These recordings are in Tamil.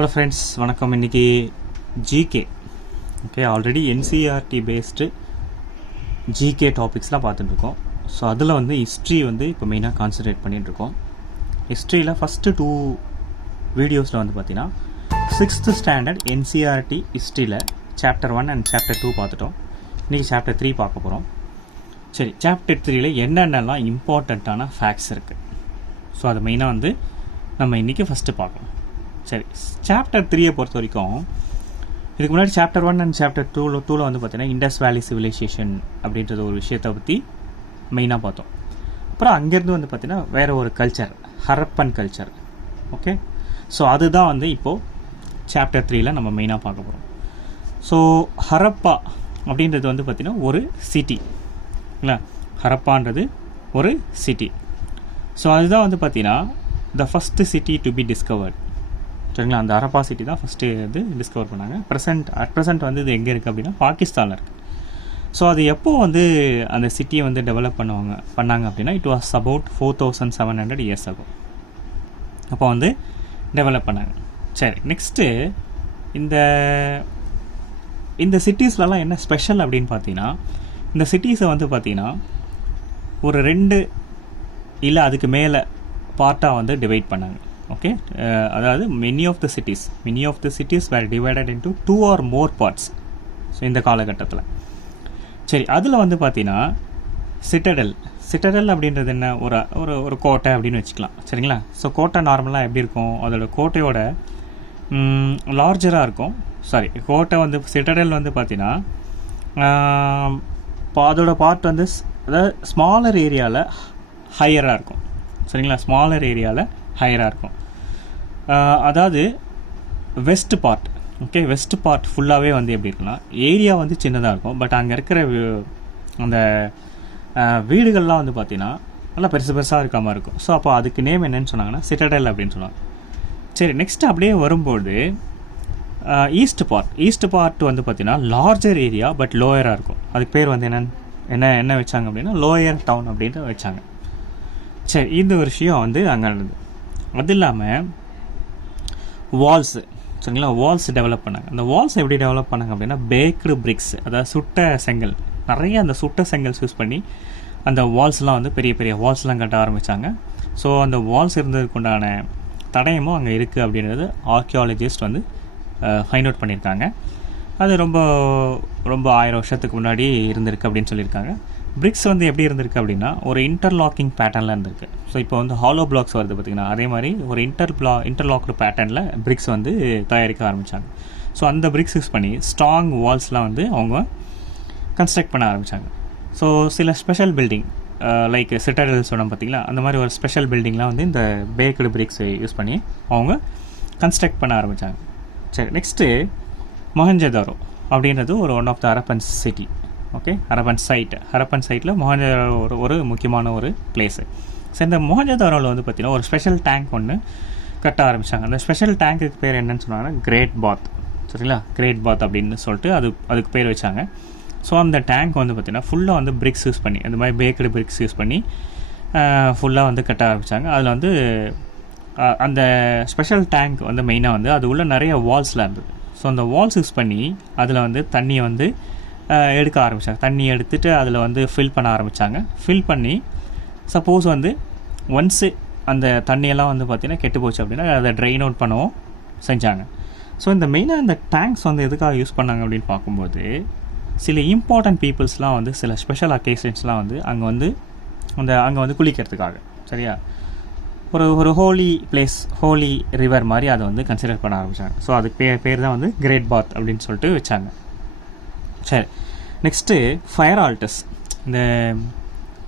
ஹலோ ஃப்ரெண்ட்ஸ், வணக்கம். இன்றைக்கி GK already NCERT based GK டாபிக்ஸ்லாம் பார்த்துட்டுருக்கோம். ஸோ அதில் ஹிஸ்ட்ரி இப்போ மெயினாக கான்சன்ட்ரேட் பண்ணிகிட்ருக்கோம். ஹிஸ்ட்ரியில் ஃபஸ்ட்டு 2 வீடியோஸில் பார்த்தீங்கன்னா 6th ஸ்டாண்டர்ட் என்சிஆர்டி ஹிஸ்ட்ரியில் சாப்டர் 1 அண்ட் சாப்டர் 2 பார்த்துட்டோம். இன்றைக்கி சாப்டர் 3 பார்க்க போகிறோம். சரி, சாப்டர் 3ல் என்னென்னலாம் இம்பார்ட்டண்ட்டான ஃபேக்ட்ஸ் இருக்குது, ஸோ அதை மெயினாக நம்ம இன்றைக்கி ஃபஸ்ட்டு பார்க்கணும். சரி, சாப்டர் 3 பொறுத்த வரைக்கும் இதுக்கு முன்னாடி சாப்டர் 1 அண்ட் சாப்டர் 2ல் பார்த்தீங்கன்னா இண்டஸ் வேலி சிவிலைசேஷன் அப்படின்றது ஒரு விஷயத்தை பற்றி மெயினாக பார்த்தோம். அப்புறம் அங்கேருந்து பார்த்தீங்கன்னா வேறு ஒரு culture, Harappan culture. Okay, so அதுதான் இப்போது சாப்டர் 3ல் நம்ம மெயினாக பார்க்க போகிறோம். ஸோ ஹரப்பா அப்படின்றது பார்த்திங்கன்னா ஒரு சிட்டி இல்லை, ஹரப்பான்றது ஒரு சிட்டி. ஸோ அதுதான் பார்த்தீங்கன்னா the first city to be discovered. சரிங்களா, அந்த ஹரப்பா சிட்டி தான் ஃபஸ்ட்டு டிஸ்கவர் பண்ணாங்க. அட் ப்ரெசென்ட் இது எங்கே இருக்குது அப்படின்னா பாகிஸ்தானில் இருக்குது. ஸோ அது எப்போ அந்த சிட்டியை டெவலப் பண்ணாங்க அப்படின்னா it was about 4700 years ago. அப்போ டெவலப் பண்ணாங்க. சரி, நெக்ஸ்ட்டு இந்த சிட்டிஸ்லலாம் என்ன ஸ்பெஷல் அப்படின்னு பார்த்தீங்கன்னா, இந்த சிட்டிஸை பார்த்தீங்கன்னா ஒரு 2 இல்லை அதுக்கு மேலே பார்ட்டாக டிவைட் பண்ணாங்க. ஓகே, அதாவது many of the cities were divided into 2 or more parts. So இந்த காலகட்டத்தில் சரி, அதில் பார்த்தீங்கன்னா சிட்டடல் அப்படின்றது என்ன, ஒரு கோட்டை அப்படின்னு வச்சுக்கலாம். சரிங்களா, ஸோ கோட்டை நார்மலாக எப்படி இருக்கும், அதோட கோட்டையோட லார்ஜராக இருக்கும். சாரி, கோட்டை சிட்டடல் பார்த்தீங்கன்னா அதோட பார்ட் அதாவது ஸ்மாலர் ஏரியாவில் ஹையராக இருக்கும். சரிங்களா, ஸ்மாலர் ஏரியாவில் ஹையராக இருக்கும். அதாவது west part, okay, west part ஃபுல்லாகவே எப்படி இருக்குன்னா ஏரியா சின்னதாக இருக்கும். பட் அங்கே இருக்கிற அந்த வீடுகள்லாம் பார்த்தீங்கன்னா நல்லா பெருசாக இருக்க மாதிரி இருக்கும். ஸோ அப்போ அதுக்கு நேம் என்னன்னு சொன்னாங்கன்னா சிட்டடல் அப்படின்னு சொன்னாங்க. சரி, நெக்ஸ்ட் அப்படியே வரும்போது ஈஸ்ட் பார்ட் பார்த்தீங்கன்னா லார்ஜர் ஏரியா பட் லோயராக இருக்கும். அதுக்கு பேர் என்ன வச்சாங்க அப்படின்னா லோயர் டவுன் அப்படின்ட்டு வச்சாங்க. சரி, இந்த ஒரு விஷயம் அங்கே நடந்தது. அது இல்லாமல் வால்ஸு, சரிங்களா, வால்ஸ் டெவலப் பண்ணாங்க. அந்த வால்ஸ் எப்படி டெவலப் பண்ணாங்க அப்படின்னா பேக்டு பிரிக்ஸ், அதாவது சுட்ட செங்கல், நிறைய அந்த சுட்ட செங்கல்ஸ் யூஸ் பண்ணி அந்த வால்ஸ்லாம் பெரிய பெரிய வால்ஸ்லாம் கட்ட ஆரம்பித்தாங்க. ஸோ அந்த வால்ஸ் இருந்ததுக்கு உண்டான தடயமும் அங்கே இருக்குது அப்படின்றது ஆர்கியாலஜிஸ்ட் ஃபைண்ட் அவுட் பண்ணியிருக்காங்க. அது ரொம்ப ரொம்ப 1000 வருஷத்துக்கு முன்னாடி இருந்திருக்கு அப்படின்னு சொல்லியிருக்காங்க. பிரிக்ஸ் எப்படி இருந்திருக்கு அப்படின்னா ஒரு இன்டர்லாக்கிங் பேட்டர்னில் இருந்திருக்கு. ஸோ இப்போ ஹாலோ பிளாக்ஸ் வருது பார்த்திங்கன்னா, அதே மாதிரி ஒரு இன்டர்லாக்டு பேட்டர்னில் பிரிக்ஸ் தயாரிக்க ஆரம்பித்தாங்க. ஸோ அந்த பிரிக்ஸ் யூஸ் பண்ணி ஸ்ட்ராங் வால்ஸ்லாம் அவங்க கன்ஸ்ட்ரக்ட் பண்ண ஆரம்பித்தாங்க. ஸோ சில ஸ்பெஷல் பில்டிங் லைக் சிட்டடல் சொன்னோம் பார்த்திங்களா, அந்த மாதிரி ஒரு ஸ்பெஷல் பில்டிங்லாம் இந்த பேக்டு பிரிக்ஸ் யூஸ் பண்ணி அவங்க கன்ஸ்ட்ரக்ட் பண்ண ஆரம்பித்தாங்க. சரி, நெக்ஸ்ட்டு மொஹஞ்சதாரோ அப்படின்றது one of the Harappan city. Okay, Harappan சைட்டில் மொஹஞ்சதாரோ ஒரு முக்கியமான ஒரு பிளேஸு. ஸோ இந்த மொஹஞ்சதாரோவில் பார்த்திங்கன்னா ஒரு ஸ்பெஷல் டேங்க் ஒன்று கட்ட ஆரம்பித்தாங்க. அந்த ஸ்பெஷல் டேங்க்குக்கு பேர் என்னன்னு சொன்னாங்கன்னா கிரேட் பாத். சரிங்களா, கிரேட் பாத் அப்படின்னு சொல்லிட்டு அதுக்கு பேர் வச்சாங்க. ஸோ அந்த டேங்க் பார்த்திங்கன்னா ஃபுல்லாக பிரிக்ஸ் யூஸ் பண்ணி, அந்த மாதிரி பேக்கடு பிரிக்ஸ் யூஸ் பண்ணி ஃபுல்லாக கட்ட ஆரம்பித்தாங்க. அதில் அந்த ஸ்பெஷல் டேங்க் மெயினாக அது உள்ள நிறைய வால்ஸ்லாம் இருந்தது. ஸோ அந்த வால்ஸ் யூஸ் பண்ணி அதில் தண்ணியை எடுக்க ஆரம்பித்தாங்க. தண்ணி எடுத்துகிட்டு அதில் ஃபில் பண்ண ஆரம்பித்தாங்க. ஃபில் பண்ணி சப்போஸ் ஒன்ஸு அந்த தண்ணியெல்லாம் பார்த்திங்கன்னா கெட்டு போச்சு அப்படின்னா அதை ட்ரைன் அவுட் பண்ணவும் செஞ்சாங்க. ஸோ இந்த மெயினாக இந்த டேங்க்ஸ் எதுக்காக யூஸ் பண்ணாங்க அப்படின்னு பார்க்கும்போது சில இம்பார்ட்டன்ட் பீப்புள்ஸ்லாம் சில ஸ்பெஷல் அக்கேஷன்ஸ்லாம் அங்கே குளிக்கிறதுக்காக, சரியா, ஒரு ஹோலி பிளேஸ், ஹோலி ரிவர் மாதிரி அதை கன்சிடர் பண்ண ஆரம்பித்தாங்க. ஸோ அதுக்கு பேர் தான் கிரேட் பாத் அப்படின்னு சொல்லிட்டு வச்சாங்க. சரி, நெக்ஸ்ட்டு ஃபயர் ஆல்டர்ஸ், இந்த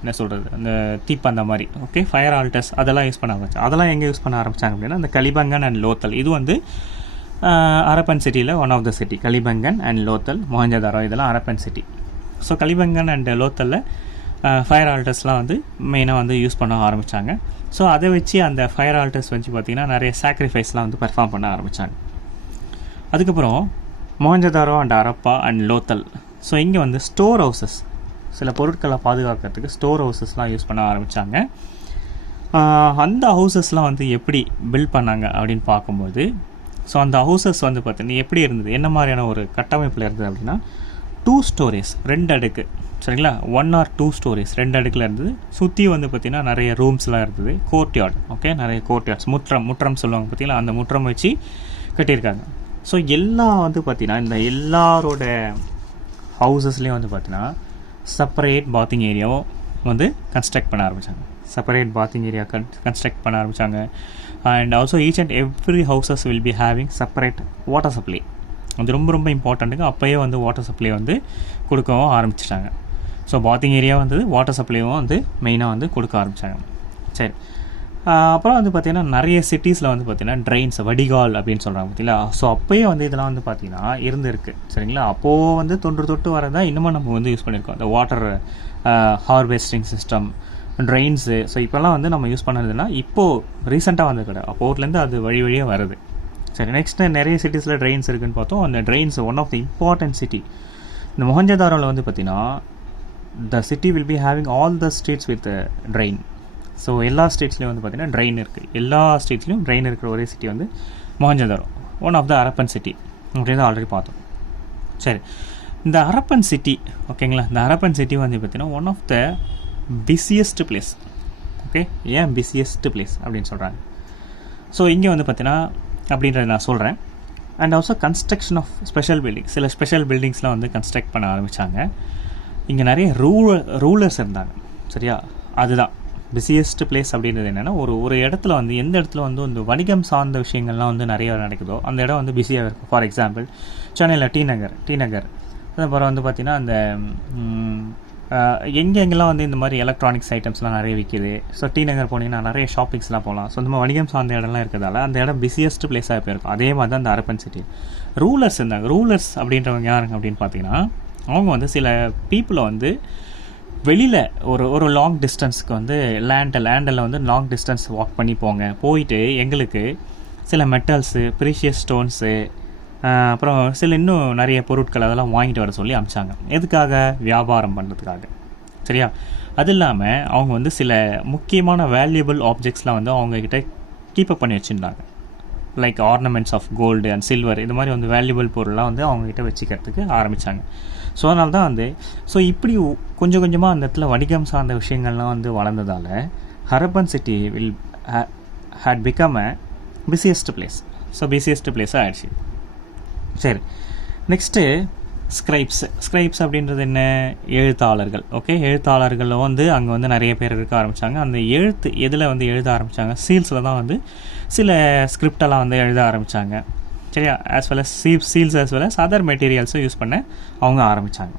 என்ன சொல்கிறது, அந்த தீப்பந்த மாதிரி, ஓகே, ஃபயர் ஆல்டர்ஸ் அதெல்லாம் யூஸ் பண்ண ஆரம்பிச்சாங்க. அதெல்லாம் எங்கே யூஸ் பண்ண ஆரம்பித்தாங்க அப்படின்னா அந்த கலிபங்கன் அண்ட் லோத்தல், இது Harappan city one of the city. Kalibangan and Lothal, Mohenjodaro இதெல்லாம் Harappan city. So Kalibangan and லோத்தலில் ஃபயர் ஆல்டர்ஸ்லாம் மெயினாக யூஸ் பண்ண ஆரம்பித்தாங்க. ஸோ அதை வச்சு அந்த ஃபயர் ஆல்டர்ஸ் பார்த்திங்கன்னா நிறைய சாக்ரிஃபைஸ்லாம் பெர்ஃபார்ம் பண்ண ஆரம்பித்தாங்க. அதுக்கப்புறம் Mohenjo-daro and Harappa and Lothal, so இங்கே ஸ்டோர் ஹவுசஸ், சில பொருட்களை பாதுகாக்கிறதுக்கு ஸ்டோர் ஹவுசஸ்லாம் யூஸ் பண்ண ஆரம்பித்தாங்க. அந்த ஹவுசஸ்லாம் எப்படி பில்ட் பண்ணாங்க அப்படின்னு பார்க்கும்போது ஸோ அந்த ஹவுசஸ் வந்து பார்த்தீங்கன்னா எப்படி இருந்தது, என்ன மாதிரியான ஒரு கட்டமைப்பில் இருந்தது அப்படின்னா 2 stories 2 அடுக்கு, சரிங்களா, 1 or 2 stories 2 அடுக்கில் இருந்தது. சுற்றி வந்து பார்த்திங்கன்னா நிறைய ரூம்ஸ்லாம் இருந்தது, கோர்ட்யார்ட், ஓகே, நிறைய கோர்ட்யார்ட்ஸ், முற்றம் சொல்லுவாங்க பார்த்தீங்களா, அந்த முற்றம் வச்சு கட்டியிருக்காங்க. ஸோ எல்லாம் வந்து பார்த்திங்கன்னா இந்த எல்லாரோட ஹவுசஸ்லேயும் வந்து பார்த்திங்கன்னா செப்பரேட் பாத்திங் ஏரியாவும் வந்து கன்ஸ்ட்ரக்ட் பண்ண ஆரம்பித்தாங்க. செப்பரேட் பாத்திங் ஏரியா கன்ஸ்ட்ரக்ட் பண்ண ஆரம்பித்தாங்க. And also each and every houses will be having separate water supply. அது ரொம்ப ரொம்ப இம்பார்ட்டண்ட்டுங்க. அப்போயே வந்து வாட்டர் சப்ளை வந்து கொடுக்கவும் ஆரம்பிச்சிட்டாங்க. ஸோ பாத்திங் ஏரியா வந்து வாட்டர் சப்ளையும் வந்து மெயினாக வந்து கொடுக்க ஆரம்பித்தாங்க. சரி, அப்புறம் வந்து பார்த்திங்கன்னா நிறைய சிட்டிஸில் வந்து பார்த்திங்கன்னா ட்ரெயின்ஸ், வடிகால் அப்படின்னு சொல்கிறாங்க பார்த்தீங்களா. ஸோ அப்போயே வந்து இதெல்லாம் வந்து பார்த்திங்கன்னா இருந்திருக்கு, சரிங்களா. அப்போது வந்து தொட்டு வரதான் இன்னமும் நம்ம வந்து யூஸ் பண்ணியிருக்கோம். இந்த water harvesting system, trains. So இப்போல்லாம் வந்து நம்ம யூஸ் பண்ணதுன்னா இப்போது ரீசெண்டாக வந்து கிடையாது, அப்போதுலேருந்து அது வழியாக வருது. சரி, நெக்ஸ்ட்டு நிறைய சிட்டிஸில் ட்ரெயின்ஸ் இருக்குதுன்னு பார்த்தோம். அந்த drains one of the important city. இந்த மொஹஞ்சதாரோவில் வந்து பார்த்திங்கன்னா the city will be having all the streets with drain. So எல்லா ஸ்ட்ரீட்ஸ்லேயும் வந்து பார்த்திங்கன்னா ட்ரெயின் இருக்குது. எல்லா ஸ்ட்ரீட்ஸ்லையும் ட்ரெயின் இருக்கிற ஒரே சிட்டி வந்து Mohenjodaro, one of the Harappan city அப்படின்னு ஆல்ரெடி பார்த்தோம். சரி, இந்த ஹரப்பன் சிட்டி, ஓகேங்களா, இந்த ஹரப்பன் சிட்டி வந்து பார்த்திங்கன்னா one of the busiest place. Okay, ஏன் பிஸியஸ்ட் பிளேஸ் அப்படின்னு சொல்கிறாங்க. ஸோ இங்கே வந்து பார்த்திங்கன்னா அப்படின்றத நான் சொல்கிறேன். And also construction of special building, சில ஸ்பெஷல் பில்டிங்ஸ்லாம் வந்து கன்ஸ்ட்ரக்ட் பண்ண ஆரம்பித்தாங்க. இங்கே நிறைய ரூலர்ஸ் இருந்தாங்க, சரியா. அதுதான் பிஸியஸ்ட் பிளேஸ் அப்படின்றது என்னென்னா, ஒரு இடத்துல வந்து எந்த இடத்துல வந்து இந்த வணிகம் சார்ந்த விஷயங்கள்லாம் வந்து நிறைய நடக்குதோ அந்த இடம் வந்து பிஸியாக இருக்கும். ஃபார் எக்ஸாம்பிள் சென்னையில் டி நகர், அப்புறம் வந்து பார்த்திங்கன்னா அந்த எங்கெங்கெல்லாம் வந்து இந்த மாதிரி எலக்ட்ரானிக்ஸ் ஐட்டம்ஸ்லாம் நிறைய விற்கிது. ஸோ டி நகர் போனீங்கன்னா நிறைய ஷாப்பிங்ஸ்லாம் போகலாம். ஸோ இந்த மாதிரி வணிகம் சார்ந்த இடம்லாம் இருக்கிறதால அந்த இடம் பிஸியஸ்ட் பிளேஸாக போயிருக்கும். அதே மாதிரி தான் அந்த ஹரப்பன் சிட்டி. ரூலர்ஸ் இருந்தாங்க. ரூலர்ஸ் அப்படின்றவங்க யாருங்க அப்படின்னு பார்த்தீங்கன்னா, அவங்க வந்து சில பீப்புளை வந்து வெளியில் ஒரு லாங் டிஸ்டன்ஸ்க்கு வந்து லேண்டில் வந்து லாங் டிஸ்டன்ஸ் வாக் பண்ணி போயிட்டு எங்களுக்கு சில மெட்டல்ஸு, ப்ரீஷியஸ் ஸ்டோன்ஸு, அப்புறம் சில இன்னும் நிறைய பொருட்கள் அதெல்லாம் வாங்கிட்டு வர சொல்லி அனுப்பிச்சாங்க. எதுக்காக? வியாபாரம் பண்ணுறதுக்காக, சரியா. அது இல்லாமல் அவங்க வந்து சில முக்கியமான வேல்யூபிள் ஆப்ஜெக்ட்ஸ்லாம் வந்து அவங்கக்கிட்ட கீப்பப் பண்ணி வச்சுருந்தாங்க. Like ornaments of gold and silver, இது மாதிரி வந்து வேல்யூபிள் பொருள்லாம் வந்து அவங்கக்கிட்ட வச்சுக்கிறதுக்கு ஆரம்பித்தாங்க. ஸோ அதனால தான் வந்து இப்படி கொஞ்சம் கொஞ்சமாக அந்த இடத்துல வணிகம் சார்ந்த விஷயங்கள்லாம் வந்து வளர்ந்ததால் Harappan city had become a busiest place. So busiest பிளேஸாக ஆயிடுச்சு. சரி, நெக்ஸ்ட்டு ஸ்கிரைப்ஸ் அப்படின்றது என்ன? எழுத்தாளர்கள். ஓகே, எழுத்தாளர்கள் வந்து அங்கே வந்து நிறைய பேர் இருக்க ஆரம்பித்தாங்க. அந்த எழுத்து எதில் வந்து எழுத ஆரம்பித்தாங்க? சீல்ஸில் தான் வந்து சில ஸ்கிரிப்டெல்லாம் வந்து எழுத ஆரம்பித்தாங்க, சரியா. As well as seals as well as other மெட்டீரியல்ஸும் யூஸ் பண்ண அவங்க ஆரம்பித்தாங்க.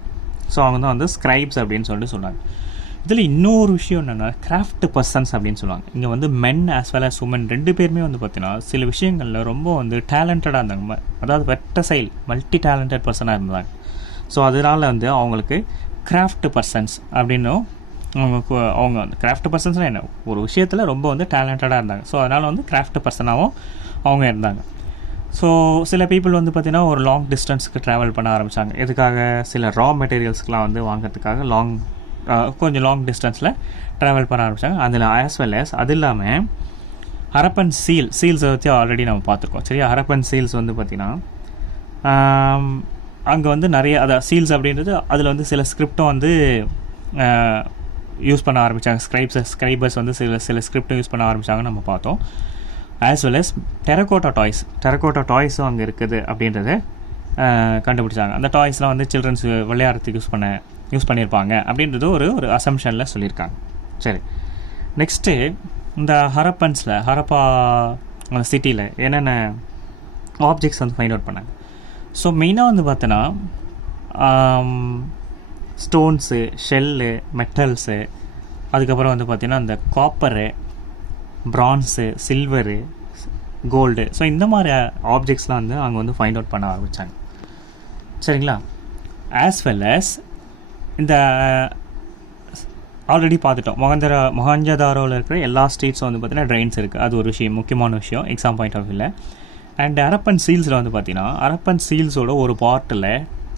ஸோ அவங்க தான் வந்து ஸ்கிரைப்ஸ் அப்படின்னு சொல்லிட்டு சொன்னாங்க. இதில் இன்னொரு விஷயம் என்னென்னா கிராஃப்ட் பர்சன்ஸ் அப்படின்னு சொல்லுவாங்க. இங்கே வந்து மென் ஆஸ் வெல் அஸ் உமன் 2 பேருமே வந்து பார்த்தீங்கன்னா சில விஷயங்களில் ரொம்ப வந்து டேலண்டடாக இருந்தாங்க. அதாவது வெர்சடைல் மல்டி டேலண்டட் பர்சனாக இருந்தாங்க. ஸோ அதனால் வந்து அவங்களுக்கு கிராஃப்ட் பர்சன்ஸ் அப்படின்னும் அவங்க வந்து கிராஃப்ட் பர்சன்ஸ்னால் என்ன, ஒரு விஷயத்தில் ரொம்ப வந்து டேலண்டடாக இருந்தாங்க. ஸோ அதனால் வந்து கிராஃப்ட் பர்சனாகவும் அவங்க இருந்தாங்க. ஸோ சில பீப்புள் வந்து பார்த்திங்கன்னா ஒரு லாங் டிஸ்டன்ஸுக்கு ட்ராவல் பண்ண ஆரம்பித்தாங்க. எதுக்காக? சில ரா மெட்டீரியல்ஸ்க்கெலாம் வந்து வாங்கிறதுக்காக கொஞ்சம் லாங் டிஸ்டன்ஸில் ட்ராவல் பண்ண ஆரம்பித்தாங்க. அதில் ஆஸ் வெல் அஸ் அது இல்லாமல் ஹரப்பன் சீல்ஸை வச்சு ஆல்ரெடி நம்ம பார்த்துருக்கோம், சரியா. ஹரப்பன் சீல்ஸ் வந்து பார்த்திங்கன்னா அங்கே வந்து நிறைய சீல்ஸ் அப்படின்றது அதில் வந்து சில ஸ்கிரிப்டும் வந்து யூஸ் பண்ண ஆரம்பித்தாங்க. ஸ்கிரைபர்ஸ் வந்து சில ஸ்கிரிப்டும் யூஸ் பண்ண ஆரம்பித்தாங்கன்னு நம்ம பார்த்தோம். ஆஸ் வெல் அஸ் டெரகோட்டா டாய்ஸும் அங்கே இருக்குது அப்படின்றத கண்டுபிடிச்சாங்க. அந்த டாய்ஸ்லாம் வந்து சில்ட்ரன்ஸ் விளையாடுறதுக்கு யூஸ் பண்ணியிருப்பாங்க அப்படின்றது ஒரு அசம்ஷனில் சொல்லியிருக்காங்க. சரி, நெக்ஸ்ட்டு இந்த ஹரப்பா சிட்டியில் என்னென்ன ஆப்ஜெக்ட்ஸ் வந்து ஃபைண்ட் அவுட் பண்ணாங்க. ஸோ மெயினாக வந்து பார்த்தோன்னா ஸ்டோன்ஸு, ஷெல்லு, மெட்டல்ஸு, அதுக்கப்புறம் வந்து பார்த்திங்கன்னா இந்த copper, bronze, silver, gold. So இந்த மாதிரி ஆப்ஜெக்ட்ஸ்லாம் வந்து அவங்க வந்து ஃபைண்ட் அவுட் பண்ண ஆரம்பித்தாங்க, சரிங்களா. ஆஸ் வெல் அஸ் இந்த ஆல்ரெடி பார்த்துட்டோம் மொஹஞ்சதாரோவில் இருக்கிற எல்லா ஸ்ட்ரீட்ஸும் வந்து பார்த்திங்கன்னா ட்ரெயின்ஸ் இருக்குது. அது ஒரு விஷயம், முக்கியமான விஷயம் எக்ஸாம் பாயிண்ட் ஆஃப் வியூவில். அண்ட் ஹரப்பன் சீல்ஸில் வந்து பார்த்திங்கன்னா ஹரப்பன் சீல்ஸோட ஒரு பார்ட்டில்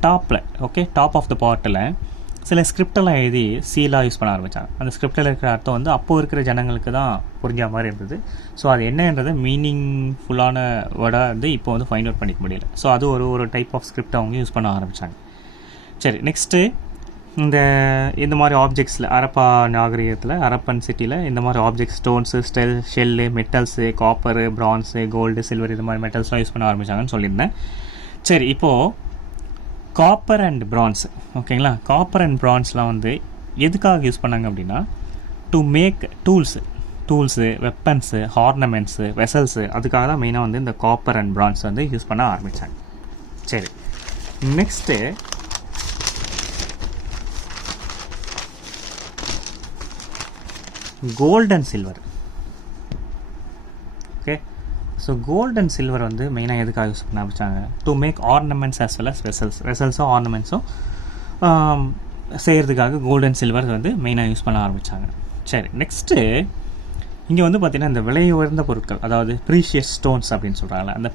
டாப் ஆஃப் த பார்ட்டில் சில ஸ்கிரிப்டெல்லாம் எழுதி சீலாக யூஸ் பண்ண ஆரம்பித்தாங்க. அந்த ஸ்கிரிப்டில் இருக்கிற அர்த்தம் வந்து அப்போது இருக்கிற ஜனங்களுக்கு தான் புரிஞ்ச மாதிரி இருந்தது. ஸோ அது என்னன்றது மீனிங்ஃபுல்லான வேர்டாக வந்து இப்போ வந்து ஃபைண்ட் அவுட் பண்ணிக்க முடியல. ஸோ அது ஒரு டைப் ஆஃப் ஸ்கிரிப்ட் அவங்க யூஸ் பண்ண ஆரம்பித்தாங்க. சரி, நெக்ஸ்ட்டு இந்த மாதிரி ஆப்ஜெக்ட்ஸில் அரப்பா நாகரிகத்தில் அரப்பன் சிட்டியில் இந்த மாதிரி object stones shell metals copper bronze gold silver இது மாதிரி மெட்டல்ஸ்லாம் யூஸ் பண்ண ஆரம்பித்தாங்கன்னு சொல்லியிருந்தேன். சரி, இப்போது காப்பர் அண்ட் பிரான்ஸ், ஓகேங்களா, காப்பர் அண்ட் பிரான்ஸ்லாம் வந்து எதுக்காக யூஸ் பண்ணாங்க அப்படின்னா to make tools weapons ornaments vessels அதுக்காக தான் மெயினாக வந்து இந்த காப்பர் அண்ட் பிரான்ஸ் வந்து யூஸ் பண்ண ஆரம்பித்தாங்க. சரி, next gold and silver. Okay, so gold and silver வந்து மெயினாக எதுக்காக யூஸ் பண்ண ஆரம்பித்தாங்க? To make ornaments as well as வெசல்ஸும் ஆர்னமெண்ட்ஸும் செய்கிறதுக்காக கோல்ட் அண்ட் சில்வர் வந்து மெயினாக யூஸ் பண்ண ஆரம்பித்தாங்க. சரி, நெக்ஸ்ட்டு இங்கே வந்து பார்த்திங்கன்னா இந்த விலை உயர்ந்த பொருட்கள், அதாவது ப்ரீஷியஸ் ஸ்டோன்ஸ் அப்படின்னு சொல்கிறாங்களே, அந்த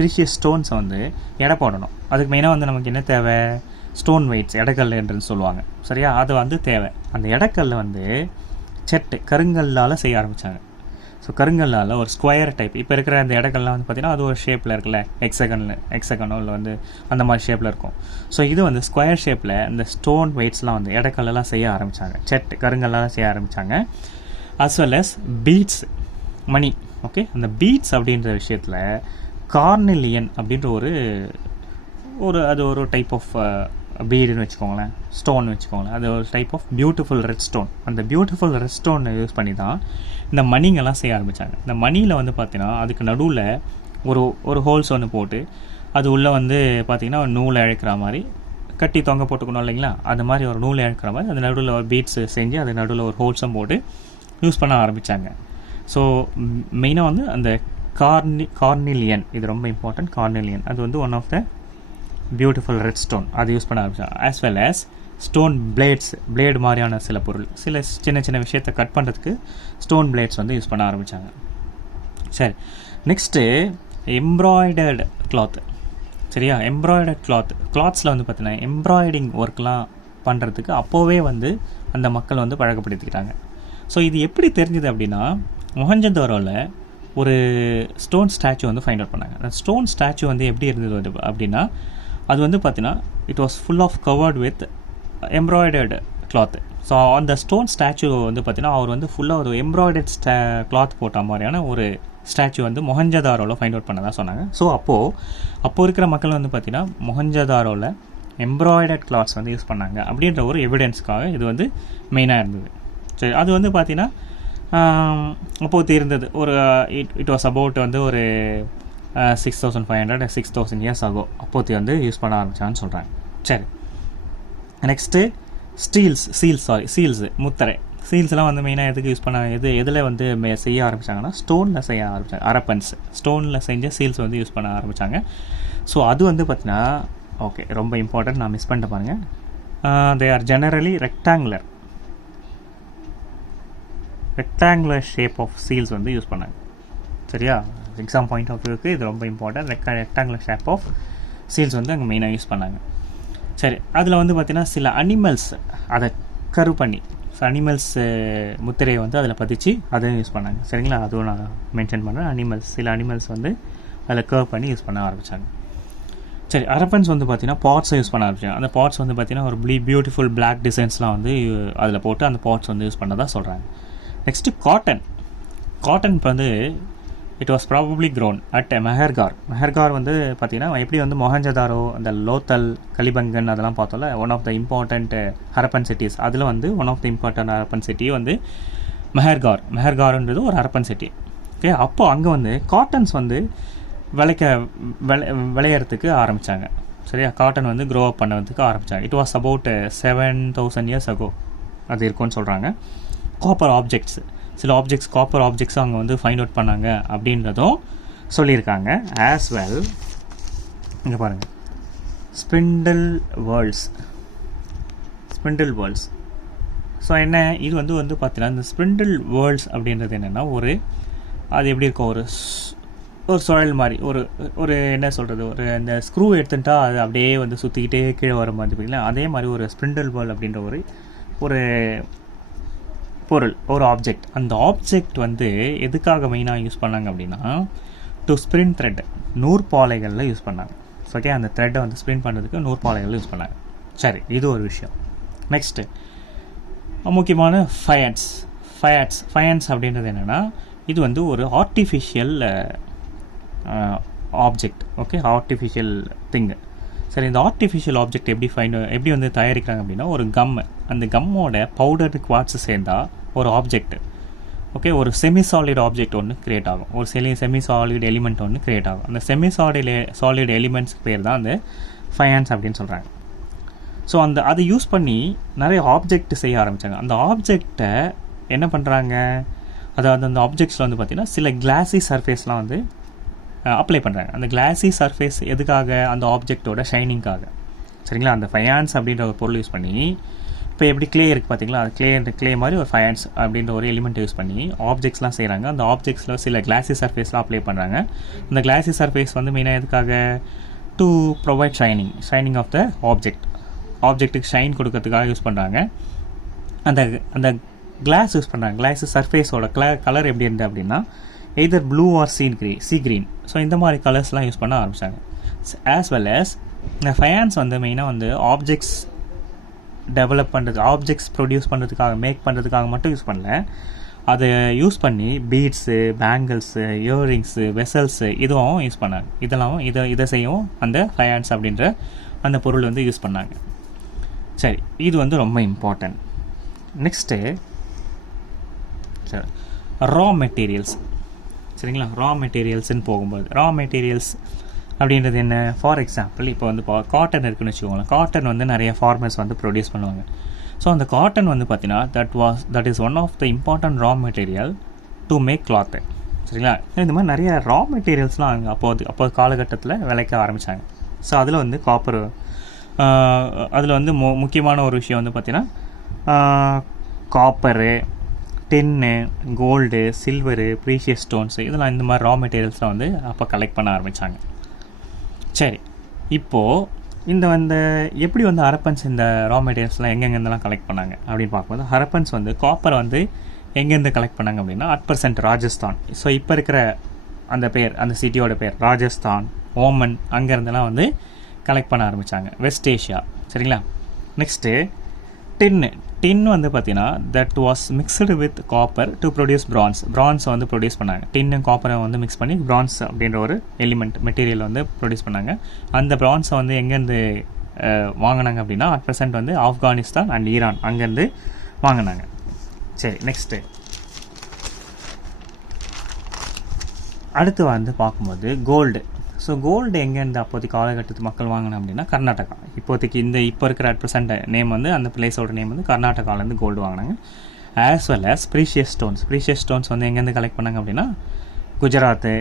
ப்ரீஷியஸ் ஸ்டோன்ஸை வந்து எடை போடணும். அதுக்கு மெயினாக வந்து நமக்கு என்ன தேவை? ஸ்டோன் வெயிட்ஸ், எடைக்கல்லுன்னு சொல்லுவாங்க, சரியா? அது வந்து தேவை. அந்த எடைக்கல்ல வந்து கருங்கல்லால் செய்ய ஆரம்பித்தாங்க. ஸோ கருங்கல்லால் ஒரு ஸ்கொயர் டைப், இப்போ இருக்கிற அந்த இடங்கள்லாம் வந்து பார்த்திங்கன்னா அது ஒரு ஷேப்பில் இருக்குல்ல, எக்ஸகனோ இல்லை வந்து அந்த மாதிரி ஷேப்பில் இருக்கும். ஸோ இது வந்து ஸ்கொயர் ஷேப்பில் இந்த ஸ்டோன் வெயிட்ஸ்லாம் வந்து இடக்கல்லாம் செய்ய ஆரம்பித்தாங்க, கருங்கல்லாம் செய்ய ஆரம்பித்தாங்க. அஸ் வெல் அஸ் பீட்ஸ், மணி. ஓகே, அந்த பீட்ஸ் அப்படின்ற விஷயத்தில் கார்னிலியன் அப்படின்ற அது ஒரு டைப் ஆஃப் பீடுன்னு வச்சுக்கோங்களேன், ஸ்டோன் வச்சுக்கோங்களேன், அது ஒரு type of beautiful red stone. அந்த பியூட்டிஃபுல் ரெட் ஸ்டோன் யூஸ் பண்ணி தான் இந்த மணிங்கெல்லாம் செய்ய ஆரம்பித்தாங்க. இந்த மணியில் வந்து பார்த்திங்கன்னா அதுக்கு நடுவில் ஒரு ஹோல்ஸ் ஒன்று போட்டு அது உள்ளே வந்து பார்த்திங்கன்னா ஒரு நூலை இழக்கிற மாதிரி கட்டி தொங்க போட்டுக்கணும் இல்லைங்களா, அது மாதிரி ஒரு நூலை இழக்கிற மாதிரி அது நடுவில் ஒரு பீட்ஸ் செஞ்சு அது நடுவில் ஒரு ஹோல்ஸும் போட்டு யூஸ் பண்ண ஆரம்பித்தாங்க. ஸோ மெயினாக வந்து அந்த கார்னிலியன், இது ரொம்ப இம்பார்ட்டன்ட், கார்னிலியன் அது வந்து one of the beautiful red stone, அது யூஸ் பண்ண ஆரம்பித்தாங்க. As well as stone blade மாதிரியான சில பொருள், சில சின்ன விஷயத்தை கட் பண்ணுறதுக்கு ஸ்டோன் பிளேட்ஸ் வந்து யூஸ் பண்ண ஆரம்பித்தாங்க. சரி, நெக்ஸ்ட்டு எம்ப்ராய்டர்டு கிளாத்து, சரியா? எம்ப்ராய்டர்ட் கிளாத்ஸில் வந்து பார்த்தீங்கன்னா எம்ப்ராய்டிங் ஒர்க்லாம் பண்ணுறதுக்கு அப்போவே வந்து அந்த மக்கள் வந்து பழக்கப்படுத்திக்கிட்டாங்க. ஸோ இது எப்படி தெரிஞ்சுது அப்படின்னா மொஹஞ்சதாரோவில் ஒரு ஸ்டோன் ஸ்டாச்சு வந்து ஃபைண்ட் அவுட் பண்ணாங்க. அந்த ஸ்டோன் ஸ்டாச்சு வந்து எப்படி இருந்தது அப்படின்னா அது வந்து பார்த்தீங்கன்னா it was full of covered with embroidered cloth. So அந்த ஸ்டோன் ஸ்டாச்சு வந்து பார்த்தீங்கன்னா அவர் வந்து ஃபுல்லாக ஒரு எம்ப்ராய்டர்ட் கிளாத் போட்ட மாதிரியான ஒரு ஸ்டாச்சு வந்து மொஹஞ்சதாரோவில் ஃபைண்ட் அவுட் பண்ணதான் சொன்னாங்க. ஸோ அப்போது இருக்கிற மக்கள் வந்து பார்த்திங்கன்னா மொஹஞ்சதாரோவில் எம்ப்ராய்டர்ட் கிளாத்ஸ் வந்து யூஸ் பண்ணாங்க அப்படின்ற ஒரு எவிடன்ஸ்க்காக இது வந்து மெயினாக இருந்தது. சரி, அது வந்து பார்த்திங்கன்னா அப்போது இருந்தது ஒரு இட் வாஸ் அபவுட் வந்து ஒரு 6500 6000 இயர்ஸ் ஆகும் அப்போது வந்து யூஸ் பண்ண ஆரம்பித்தான்னு சொல்கிறாங்க. சரி, நெக்ஸ்ட்டு சீல்ஸு முத்திரை. சீல்ஸ்லாம் வந்து மெயினாக எதுக்கு யூஸ் பண்ண எதில் வந்து செய்ய ஆரம்பித்தாங்கன்னா ஸ்டோனில் செய்ய ஆரம்பித்தாங்க. அரப்பன்ஸ் ஸ்டோனில் செஞ்ச சீல்ஸ் வந்து யூஸ் பண்ண ஆரம்பித்தாங்க. ஸோ அது வந்து பார்த்திங்கன்னா ஓகே ரொம்ப இம்பார்ட்டன்ட், நான் மிஸ் பண்ணிட்டு பாருங்கள். They are generally rectangular shape of seals வந்து யூஸ் பண்ணாங்க. சரியா, எக்ஸாம் பாயிண்ட் ஆஃப் வியூக்கு இது ரொம்ப important. Rectangular shape of seals வந்து அங்கே மெயினாக யூஸ் பண்ணாங்க. சரி, அதில் வந்து பார்த்திங்கன்னா சில அனிமல்ஸ் அதை கரு பண்ணி அனிமல்ஸ் முத்திரையை வந்து அதில் பதிச்சு அதையும் யூஸ் பண்ணாங்க. சரிங்களா, அதுவும் நான் மென்ஷன் பண்ணுறேன். சில அனிமல்ஸ் வந்து அதில் கர்வ் பண்ணி யூஸ் பண்ண ஆரம்பித்தாங்க. சரி, அரப்பன்ஸ் வந்து பார்த்திங்கன்னா பாட்ஸை யூஸ் பண்ண ஆரம்பிச்சாங்க. அந்த பாட்ஸ் வந்து பார்த்திங்கன்னா ஒரு பியூட்டிஃபுல் பிளாக் டிசைன்ஸ்லாம் வந்து அதில் போட்டு அந்த பாட்ஸ் வந்து யூஸ் பண்ணதாக சொல்கிறாங்க. நெக்ஸ்ட்டு காட்டன் இப்போ வந்து it was probably grown at Mehrgarh வந்து பார்த்திங்கன்னா எப்படி வந்து மொஹஞ்சதாரோ அந்த லோத்தல் கலிபங்கன் அதெல்லாம் பார்த்தோம்ல, one of the important Harappan cities. அதில் வந்து one of the important Harappan city வந்து மெஹர்கார்ன்றது ஒரு ஹரப்பன் சிட்டி. ஓகே, அப்போது அங்கே வந்து காட்டன்ஸ் வந்து விளையறதுக்கு ஆரம்பித்தாங்க. சரியா, காட்டன் வந்து க்ரோ அப் பண்ணுறதுக்கு ஆரம்பித்தாங்க. It was about 7000 years ago அது இருக்குன்னு சொல்கிறாங்க. காப்பர் ஆப்ஜெக்ட்ஸ் அவங்க வந்து ஃபைண்ட் அவுட் பண்ணாங்க அப்படின்றதும் சொல்லியிருக்காங்க. ஆஸ் வெல் இங்கே பாருங்கள், ஸ்பிண்டில் வேர்ல்ட்ஸ். ஸோ என்ன இது வந்து பார்த்தீங்கன்னா இந்த ஸ்பிண்டில் வேர்ல்ட்ஸ் அப்படின்றது என்னென்னா அது எப்படி இருக்கும், ஒரு சுழல் மாதிரி ஒரு ஒரு என்ன சொல்கிறது, ஒரு அந்த ஸ்க்ரூ எடுத்துட்டா அது அப்படியே வந்து சுற்றிக்கிட்டே கீழே வர மாதிரி பார்த்தீங்களா, அதே மாதிரி ஒரு ஸ்பிண்டில் பால் அப்படின்ற ஒரு ஒரு பொருள், ஒரு ஆப்ஜெக்ட். அந்த ஆப்ஜெக்ட் வந்து எதுக்காக மெயினாக யூஸ் பண்ணாங்க அப்படின்னா, டு ஸ்பிரின் த்ரெட், நூற்பாலைகளில் யூஸ் பண்ணாங்க. ஓகே, அந்த த்ரெட்டை வந்து ஸ்பிரின் பண்ணுறதுக்கு நூற்பாலைகளில் யூஸ் பண்ணாங்க. சரி, இது ஒரு விஷயம். நெக்ஸ்ட்டு முக்கியமான ஃபயன்ஸ் அப்படின்றது என்னென்னா, இது வந்து ஒரு artificial object. Okay, artificial thing. சரி, இந்த ஆர்டிஃபிஷியல் ஆப்ஜெக்ட் எப்படி வந்து தயாரிக்கிறாங்க அப்படின்னா, ஒரு கம்மு, அந்த கம்மோட பவுடர் குவார்ட்ஸ் சேர்ந்தால் ஒரு ஆப்ஜெக்ட், ஓகே, ஒரு செமி சாலிட் ஆப்ஜெக்ட் ஒன்று க்ரியேட் ஆகும், ஒரு செமி சாலிட் எலிமெண்ட் ஒன்று க்ரியேட் ஆகும். அந்த செமி சாலிட் எலிமெண்ட்ஸ்க்கு பேர் தான் அந்த ஃபயன்ஸ் அப்படின்னு சொல்கிறாங்க. ஸோ அதை யூஸ் பண்ணி நிறைய ஆப்ஜெக்ட் செய்ய ஆரம்பித்தாங்க. அந்த ஆப்ஜெக்டை என்ன பண்ணுறாங்க, அதாவது அந்த ஆப்ஜெக்ட்ஸில் வந்து பார்த்திங்கன்னா சில கிளாஸி சர்ஃபேஸ்லாம் வந்து அப்ளை பண்ணுறாங்க. அந்த கிளாஸி சர்ஃபேஸ் எதுக்காக, அந்த ஆப்ஜெக்டோட ஷைனிங்காக. சரிங்களா, அந்த ஃபயன்ஸ் அப்படின்ற ஒரு பொருள் யூஸ் பண்ணி, இப்போ எப்படி க்ளே இருக்குது பார்த்தீங்களா, அது க்ளே மாதிரி ஒரு ஃபயன்ஸ் அப்படின்ற ஒரு எலிமெண்ட் யூஸ் பண்ணி ஆப்ஜெக்ட்ஸ்லாம் செய்கிறாங்க. அந்த ஆப்ஜெக்ட்ஸில் சில கிளாஸி சர்ஃபேஸ்லாம் அப்ளை பண்ணுறாங்க. அந்த கிளாஸி சர்ஃபேஸ் வந்து மெயினாக எதுக்காக, to provide shining of the ஆப்ஜெக்ட்டுக்கு ஷைன் கொடுக்கறதுக்காக யூஸ் பண்ணுறாங்க. அந்த கிளாஸ் யூஸ் பண்ணுறாங்க. கிளாஸ் சர்ஃபேஸோட கலர் எப்படி இருந்தது அப்படின்னா, either blue or sea green. So இந்த மாதிரி கலர்ஸ்லாம் யூஸ் பண்ண ஆரம்பித்தாங்க. ஆஸ் வெல் அஸ் இந்த ஃபயன்ஸ் வந்து மெயினாக வந்து ஆப்ஜெக்ட்ஸ் டெவலப் பண்ணுறது, ஆப்ஜெக்ட்ஸ் ப்ரொடியூஸ் பண்ணுறதுக்காக, மேக் பண்ணுறதுக்காக மட்டும் யூஸ் பண்ணல. அதை யூஸ் பண்ணி பீட்ஸு, பேங்கிள்ஸு, இயர்ரிங்ஸு, வெசல்ஸு இதுவும் யூஸ் பண்ணாங்க. இதை செய்யவும் அந்த ஃபயன்ஸ் அப்படின்ற அந்த பொருள் வந்து யூஸ் பண்ணாங்க. சரி, இது வந்து ரொம்ப இம்பார்ட்டன்ட். நெக்ஸ்ட்டு சரி, ரா மெட்டீரியல்ஸ். சரிங்களா, ரா மெட்டீரியல்ஸ்ன்னு போகும்போது ரா மெட்டீரியல்ஸ் அப்படின்றது என்ன, ஃபார் எக்ஸாம்பிள் இப்போ வந்து காட்டன் இருக்குன்னு வச்சுக்கோங்களேன். காட்டன் வந்து நிறைய ஃபார்மர்ஸ் வந்து ப்ரொடியூஸ் பண்ணுவாங்க. ஸோ அந்த காட்டன் வந்து பார்த்தீங்கன்னா that is one of the important raw material to make cloth. சரிங்களா, இந்த மாதிரி நிறைய ரா மெட்டீரியல்ஸ்லாம் அங்கே அப்போது காலகட்டத்தில் விளைக்க ஆரம்பித்தாங்க. ஸோ அதில் வந்து காப்பர், அதில் வந்து முக்கியமான ஒரு விஷயம் வந்து பார்த்திங்கன்னா காப்பரு, டின்னு, கோல்டு, சில்வரு, ப்ரீஷியஸ் ஸ்டோன்ஸு, இதெல்லாம் இந்த மாதிரி ரா மெட்டீரியல்ஸ்லாம் வந்து அப்போ கலெக்ட் பண்ண ஆரம்பித்தாங்க. சரி, இப்போது இந்த எப்படி வந்து ஹரப்பன்ஸ் இந்த ரா மெட்டீரியல்ஸ்லாம் எங்கெங்கேருந்தெல்லாம் கலெக்ட் பண்ணாங்க அப்படின்னு பார்க்கும்போது, ஹரப்பன்ஸ் வந்து காப்பரை வந்து எங்கேருந்து கலெக்ட் பண்ணாங்க அப்படின்னா, @ ராஜஸ்தான். ஸோ இப்போ இருக்கிற அந்த பேர், அந்த சிட்டியோட பேர் ராஜஸ்தான், ஓமன், அங்கேருந்தெல்லாம் வந்து கலெக்ட் பண்ண ஆரம்பித்தாங்க, வெஸ்ட் ஏஷியா. சரிங்களா, நெக்ஸ்ட்டு டின் வந்து பார்த்தீங்கன்னா that was mixed with copper to produce பிரான்ஸை வந்து ப்ரொடியூஸ் பண்ணாங்க. டின்னு காப்பரை வந்து மிக்ஸ் பண்ணி பிரான்ஸ் அப்படின்ற ஒரு மெட்டீரியல் வந்து ப்ரொடியூஸ் பண்ணாங்க. அந்த பிரான்ஸை வந்து எங்கேருந்து வாங்கினாங்க அப்படின்னா, @ வந்து ஆப்கானிஸ்தான் அண்ட் ஈரான், அங்கேருந்து வாங்கினாங்க. சரி, நெக்ஸ்ட்டு அடுத்து வந்து பார்க்கும்போது கோல்டு. ஸோ கோல்டு எங்கேருந்து அப்போதைக்கு காலகட்டத்து மக்கள் வாங்கினோம் அப்படின்னா, கர்நாடகா. இப்போதைக்கு இப்போ இருக்கிற @ நேம் வந்து அந்த பிளேஸோட நேம் வந்து கர்நாடகாவிலேருந்து கோல்டு வாங்கினாங்க. As well as precious stones வந்து எங்கேருந்து கலெக்ட் பண்ணாங்க அப்படின்னா, குஜராத்து,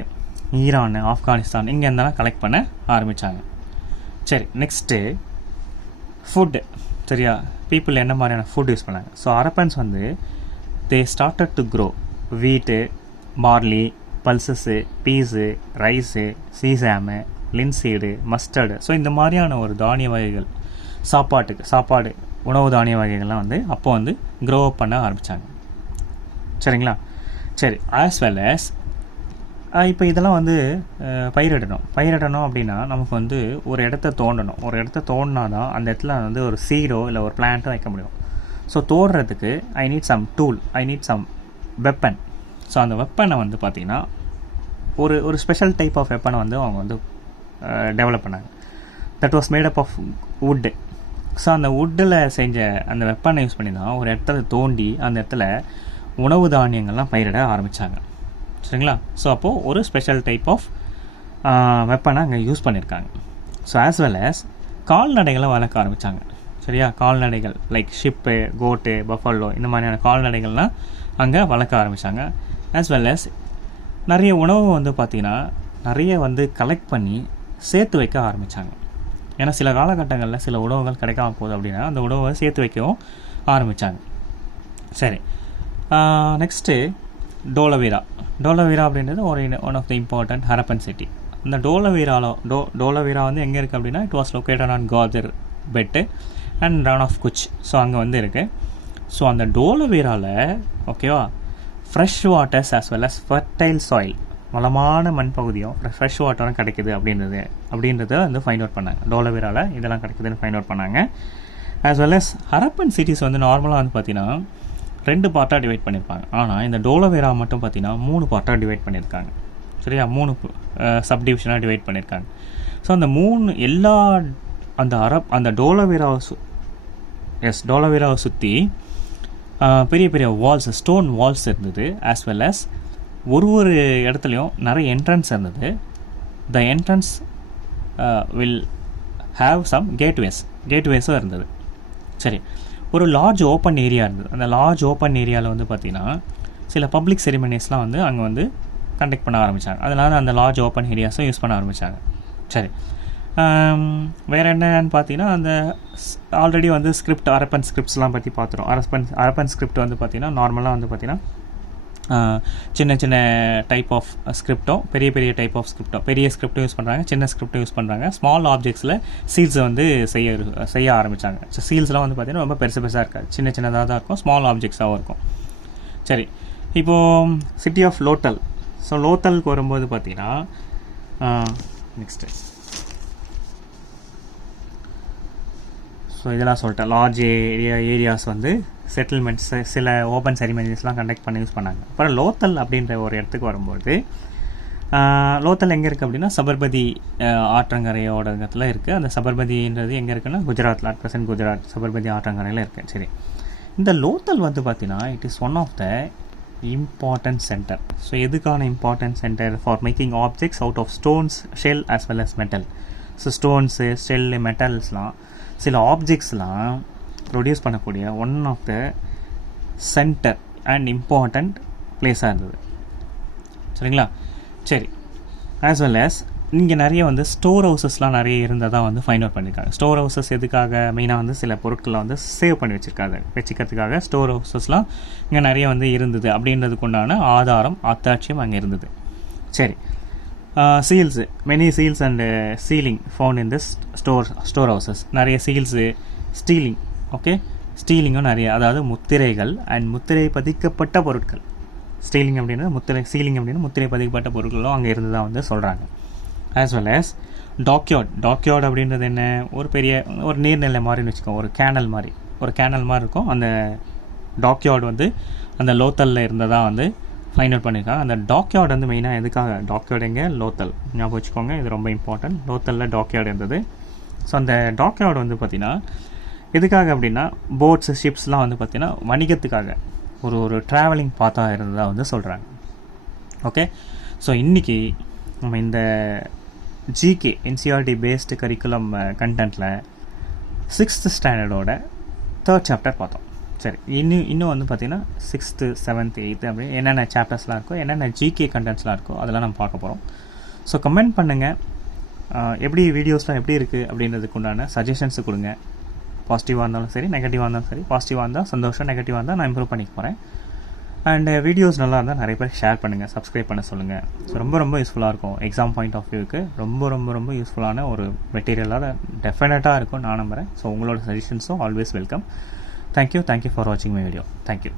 ஈரான், ஆப்கானிஸ்தான் இங்கேருந்தெல்லாம் கலெக்ட் பண்ண ஆரம்பித்தாங்க. சரி, நெக்ஸ்ட்டு ஃபுட்டு. சரியா, பீப்புள் என்ன மாதிரியான ஃபுட் யூஸ் பண்ணாங்க. ஸோ ஹரப்பன்ஸ் வந்து they started to grow wheat, barley, pulses, peas, rice, sesame, linseed, mustard. So இந்த மாதிரியான ஒரு தானிய வகைகள், சாப்பாடு உணவு தானிய வகைகள்லாம் வந்து அப்போ வந்து க்ரோ அப் பண்ண ஆரம்பித்தாங்க. சரிங்களா, சரி, ஆஸ் வெல் அஸ் இப்போ இதெல்லாம் வந்து பயிரிடணும் அப்படின்னா நமக்கு வந்து ஒரு இடத்த தோண்டினா தான் அந்த இடத்துல வந்து ஒரு சீடோ இல்லை ஒரு பிளான்ட்டோ வைக்க முடியும். ஸோ தோடுறதுக்கு I need some weapon. So அந்த வெப்பனை வந்து பார்த்திங்கன்னா ஒரு ஸ்பெஷல் டைப் ஆஃப் வெப்பனை வந்து அவங்க வந்து டெவலப் பண்ணாங்க. That was made up of wood. So அந்த வுட்டில் செஞ்ச அந்த வெப்பனை யூஸ் பண்ணி தான் ஒரு இடத்துல தோண்டி அந்த இடத்துல உணவு தானியங்கள்லாம் பயிரிட ஆரம்பித்தாங்க. சரிங்களா, ஸோ அப்போது ஒரு ஸ்பெஷல் டைப் ஆஃப் வெப்பனை அங்கே யூஸ் பண்ணியிருக்காங்க. ஸோ ஆஸ் வெல் அஸ் கால்நடைகளை வளர்க்க ஆரம்பித்தாங்க. சரியா, கால்நடைகள் லைக் ஷிப்பு, கோட்டு, பஃபல்லோ இந்த மாதிரியான கால்நடைகள்லாம் அங்கே வளர்க்க ஆரம்பித்தாங்க. ஆஸ் வெல் அஸ் நிறைய உணவு வந்து பார்த்திங்கன்னா நிறைய வந்து கலெக்ட் பண்ணி சேர்த்து வைக்க ஆரம்பித்தாங்க. ஏன்னா சில காலகட்டங்களில் சில உணவுகள் கிடைக்காம போகுது அப்படின்னா அந்த உணவை சேர்த்து வைக்கவும் ஆரம்பித்தாங்க. சரி, நெக்ஸ்ட்டு டோலவீரா அப்படின்றது one of the important Harappan city. இந்த டோலவீரா வந்து எங்கே இருக்குது அப்படின்னா, it was located on Khadir Bet and run of Kutch. So அங்கே வந்து இருக்குது. ஸோ அந்த டோலவீராவில் ஓகேவா, fresh waters as well as fertile soil, வளமான மண் பகுதியும் ஃப்ரெஷ் வாட்டரும் கிடைக்குது அப்படின்றத வந்து ஃபைண்ட் அவுட் பண்ணாங்க. டோலவீராவில் இதெல்லாம் கிடைக்குதுன்னு ஃபைண்ட் அவுட் பண்ணாங்க. As well as Harappan cities வந்து நார்மலாக வந்து பார்த்தீங்கன்னா 2 பார்ட்டாக டிவைட் பண்ணியிருப்பாங்க. ஆனால் இந்த டோலவீரா மட்டும் பார்த்தீங்கன்னா 3 பார்ட்டாக டிவைட் பண்ணியிருக்காங்க. சரியா, 3 சப்டிவிஷனாக டிவைட் பண்ணியிருக்காங்க. ஸோ அந்த 3 எல்லா அந்த டோலவீராவை சுற்றி பெரிய பெரிய வால்ஸ், ஸ்டோன் வால்ஸ் இருந்தது. ஆஸ் வெல் அஸ் ஒரு இடத்துலையும் நிறைய என்ட்ரன்ஸ் இருந்தது. The entrance will have some கேட்வேஸும் இருந்தது. சரி, ஒரு லார்ஜ் ஓப்பன் ஏரியா இருந்தது. அந்த லார்ஜ் ஓப்பன் ஏரியாவில் வந்து பார்த்திங்கன்னா சில பப்ளிக் செரிமனிஸ்லாம் வந்து அங்கே வந்து கண்டக்ட் பண்ண ஆரம்பித்தாங்க. அதனால் அந்த லார்ஜ் ஓப்பன் ஏரியாஸும் யூஸ் பண்ண ஆரம்பித்தாங்க. சரி, வேறு என்னன்னு பார்த்தீங்கன்னா, அந்த ஆல்ரெடி வந்து அரப்பன் ஸ்கிரிப்ட்ஸ்லாம் பற்றி பார்த்துரும். அரப்பன் ஸ்கிரிப்ட் வந்து பார்த்திங்கன்னா நார்மலாக வந்து பார்த்திங்கன்னா சின்ன சின்ன டைப் ஆஃப் ஸ்கிரிப்டும் பெரிய டைப் ஆஃப் ஸ்கிரிப்டும், பெரிய ஸ்கிரிப்டும் யூஸ் பண்ணுறாங்க, சின்ன ஸ்கிரிப்டும் யூஸ் பண்ணுறாங்க. ஸ்மால் ஆப்ஜெக்ட்ஸில் சீல்ஸை வந்து செய்ய ஆரம்பித்தாங்க. ஸோ சீல்ஸ்லாம் வந்து பார்த்திங்கன்னா ரொம்ப பெருசாக இருக்காது, சின்னதாக தான் இருக்கும், ஸ்மால் ஆப்ஜெக்ட்ஸாகவும் இருக்கும். சரி, இப்போது சிட்டி ஆஃப் லோத்தல். ஸோ லோத்தலுக்கு வரும்போது பார்த்திங்கன்னா நெக்ஸ்ட்டு ஸோ இதெல்லாம் சொல்லிட்டேன். லார்ஜ் ஏரியாஸ் வந்து செட்டில்மெண்ட்ஸ், சில ஓப்பன் செரிமனிஸ்லாம் கண்டக்ட் பண்ணி யூஸ் பண்ணாங்க. அப்புறம் லோத்தல் அப்படின்ற ஒரு இடத்துக்கு வரும்போது, லோத்தல் எங்கே இருக்குது அப்படின்னா சபர்மதி ஆற்றங்கரையோட இடத்துல இருக்குது. அந்த சபர்மதின்றது எங்கே இருக்குன்னா குஜராத்தில், அட் ப்ரெசென்ட் குஜராத் சபர்மதி ஆற்றங்கரையில் இருக்குது. சரி, இந்த லோத்தல் வந்து பார்த்தீங்கன்னா it is one of the important center. So எதுக்கான important center? For making objects out of stones, shell as well as metal. So stones, shell, மெட்டல்ஸ்லாம், சில ஆப்ஜெக்ட்ஸ்லாம் ப்ரொடியூஸ் பண்ணக்கூடிய one of the center and important பிளேஸாக இருந்தது. சரிங்களா? சரி, ஆஸ் வெல் ஆஸ் இங்கே நிறைய வந்து ஸ்டோர் ஹவுசஸ்லாம் நிறைய இருந்ததாக வந்து ஃபைண்ட் அவுட் பண்ணியிருக்காங்க. ஸ்டோர் ஹவுசஸ் எதுக்காக? மெயினாக வந்து சில பொருட்களை வந்து சேவ் பண்ணி வச்சுக்கிறதுக்காக ஸ்டோர் ஹவுசஸ்லாம் இங்கே நிறைய வந்து இருந்தது அப்படின்றதுக்கு உண்டான அத்தாட்சியம் அங்கே இருந்தது. சரி, seals, many seals and ceiling found in this store houses. நிறைய சீல்ஸு, ஸ்டீலிங், ஓகே, ஸ்டீலிங்கும் நிறைய, அதாவது முத்திரைகள் அண்ட் முத்திரை பதிக்கப்பட்ட பொருட்கள். சீலிங் அப்படின்னு முத்திரை பதிக்கப்பட்ட பொருட்களும் அங்கே இருந்து தான் வந்து சொல்கிறாங்க. ஆஸ் வெல் ஆஸ் டாக்யார்ட் அப்படின்றது என்ன? ஒரு நீர்நிலை மாதிரின்னு வச்சுக்கோங்க, ஒரு கேனல் மாதிரி இருக்கும். அந்த டாக்யார்டு வந்து அந்த லோத்தலில் இருந்ததாக வந்து ஃபைண்ட் அவுட் பண்ணியிருக்காங்க. அந்த டாக்யார்டு வந்து மெயினாக எதுக்காக? டாக்யார்டு எங்கே? லோத்தல், ஞாபகம் வச்சுக்கோங்க, இது ரொம்ப இம்பார்ட்டன்ட். லோத்தலில் டாக்யார்டு இருந்தது. ஸோ அந்த டாக்யார்டு வந்து பார்த்திங்கன்னா எதுக்காக அப்படின்னா போட்ஸு, ஷிப்ஸ்லாம் வந்து பார்த்திங்கன்னா வணிகத்துக்காக ஒரு ட்ராவலிங் பாத்தாக இருந்ததாக வந்து சொல்கிறாங்க. ஓகே, ஸோ இன்றைக்கி நம்ம இந்த ஜிகே NCERT பேஸ்டு கரிக்குலம் கண்டென்ட்டில் 6th ஸ்டாண்டர்டோட 3rd சாப்டர் பார்த்தோம். சரி, இன்னும் வந்து பார்த்திங்கன்னா 6th, 7th, 8th அப்படி என்னென்ன சாப்டர்ஸ்லாம் இருக்கோ, என்னென்ன ஜிகே கண்டென்ட்ஸ்லாம் இருக்கோ அதெல்லாம் நம்ம பார்க்க போகிறோம். ஸோ கமெண்ட் பண்ணுங்கள், எப்படி வீடியோஸ்லாம் எப்படி இருக்குது அப்படின்றதுக்கு உண்டான சஜஷன்ஸு கொடுங்க. பாசிட்டிவாக இருந்தாலும் சரி, நெகட்டிவாக இருந்தாலும் சரி. பாசிட்டிவாக இருந்தால் சந்தோஷம், நெகட்டிவாக இருந்தால் நான் இம்ப்ரூவ் பண்ணிக்க போகிறேன். அண்ட் வீடியோஸ் நல்லா இருந்தால் நிறைய பேர் ஷேர் பண்ணுங்கள், சப்ஸ்கிரைப் பண்ண சொல்லுங்கள். ஸோ ரொம்ப யூஸ்ஃபுல்லாக இருக்கும். எக்ஸாம் பாயிண்ட் ஆஃப் வியூக்கு ரொம்ப யூஸ்ஃபுல்லான ஒரு மெட்டீரியலாக டெஃபினட்டாக இருக்கும் நான் நம்புகிறேன். ஸோ உங்களோட சஜஷன்ஸும் ஆல்வேஸ் வெல்கம். தேங்க்யூ ஃபார் வாட்சிங் மை வீடியோ. தேங்க்யூ.